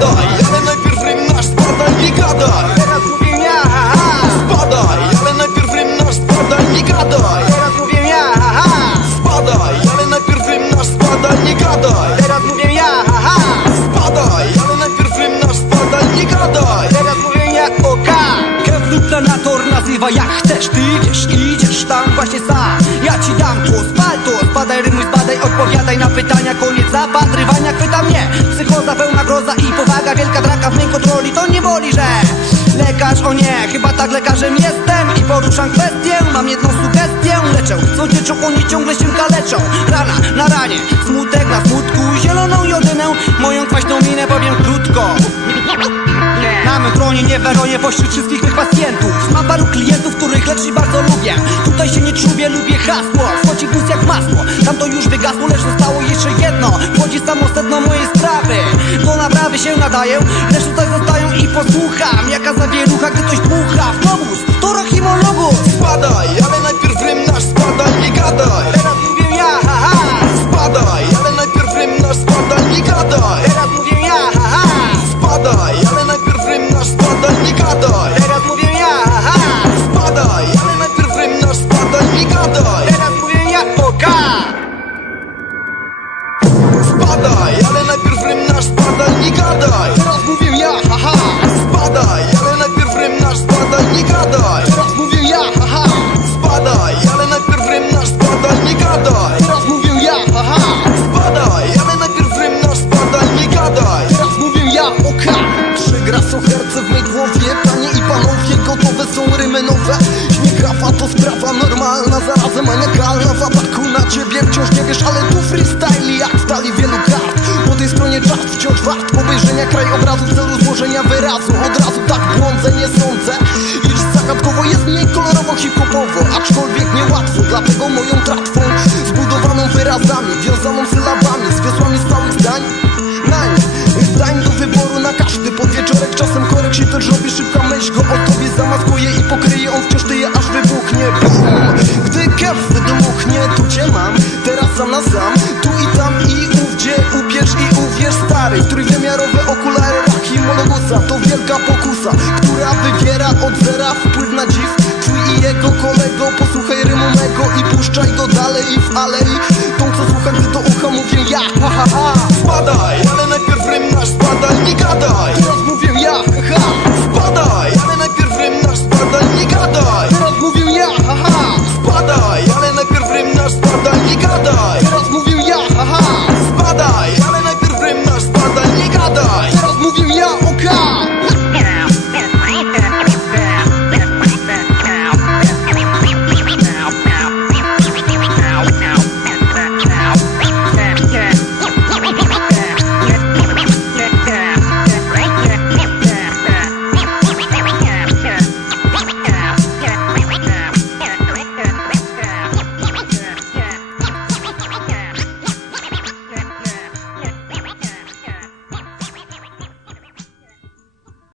Spadaj, ale najpierw rym nasz spadaj nie gadaj Teraz mówię ja, ha, ha. Spadaj, ale najpierw rym nasz spadaj nie gadaj Teraz mówię ja, ha, ha. Spadaj, ale najpierw rym nasz spadaj nie gadaj Teraz mówię ja, ha, ha. Spadaj, ale najpierw rym nasz spadaj nie gadaj Teraz mówię ja, oka Kefluplanator nazywa jak chcesz Ty idziesz, idziesz tam właśnie sam Ja ci dam to, spal to Spadaj, rymuj, spadaj, odpowiadaj na pytania Koniec zapatrywania, chwyta mnie. Psychoza, pełna groza i powaga Wielka draka w mej kontroli, to nie boli, że Lekarz, o nie, chyba tak lekarzem jestem. I poruszam kwestię, mam jedną sugestię. Leczę, co dziecią, oni ciągle się kaleczą. Rana na ranie, smutek na smutku Zieloną jodynę, moją kwaśną minę powiem krótko. Na mym tronie nie weroję pośród wszystkich tych pacjentów. Mam paru klientów, których leczyć bardzo lubię. Tutaj się nie czubię, lubię hasło. Wchodzi guz jak masło, tam to już wygasło Lecz zostało jeszcze jedno Samo sedno mojej sprawy Do naprawy się nadaję Lecz tutaj zostają i posłucham. Jaka zawierucha, gdy ktoś dmucha W globus, to rochimologus Spadaj, ale najpierw rym nasz spadaj nie gadaj. Teraz mówię ja, ha, ha. Spadaj, ale najpierw rym nasz spadaj nie gadaj. Teraz mówię ja, ha, ha. Spadaj, ale najpierw rym nasz spadaj nie gadaj ataku na ciebie Wciąż nie wiesz, ale tu freestyle jak w stali wielu kart. Po tej stronie czas wciąż wart Obejrzenia krajobrazu w celu złożenia wyrazu. Od razu tak błądzę, nie sądzę Iż zagadkowo jest mniej kolorowo hip-hopowo. Aczkolwiek niełatwo, dlatego moją tratwą Zbudowaną wyrazami, wiązaną sylabami Z wiosłami stałych zdań. Nań, zdań do wyboru na każdy podwieczorek. Czasem korek się też robi szybka myśl Go o tobie zamaskuje sam na sam, tu i tam i ówdzie Ubierz i uwierz stary Trójwymiarowe okulary raki monogusa To wielka pokusa, która wywiera od zera wpływ na dziw. Twój i jego kolego, posłuchaj rymu mego I puszczaj go dalej i w alei. Tą co słucha, gdy do ucha mówię ja, ha ha ha. Spadaj, ale najpierw rym nasz spadaj nie gadaj